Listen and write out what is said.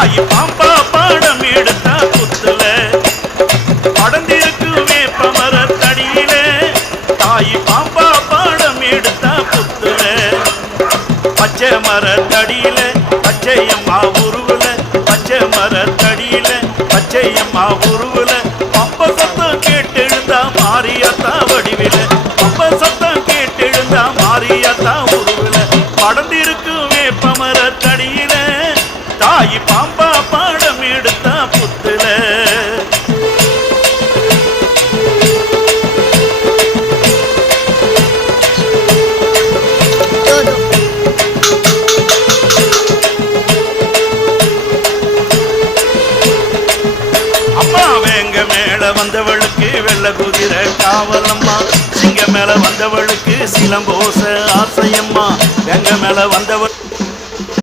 தாய் பாம்பா பாடம் எடுத்த புத்துல படந்திருக்கு வேப்பமர தடியில தாய் பாம்பா பாடம் எடுத்த புத்துல பச்சை மர தடியில பச்சையம்மா உருவுல பச்சை மர தடியில பச்சையம்மா உருவுல பம்ப சத்தம் கேட்டெழுந்தா மாரியத்தா வடிவில பம்ப சத்தம் கேட்டெழுந்தா மாரியத்தா உருவுல படந்திருக்கு வேப்பமர தடியில தாய் பாம்பா பாடம் எடுத்த புத்துல வந்தவளுக்கு வெள்ள குதிரை காவலம்மா சிங்க மேல வந்தவளுக்கு சிலம்போச ஆசையம்மா எங்க மேல வந்தவள்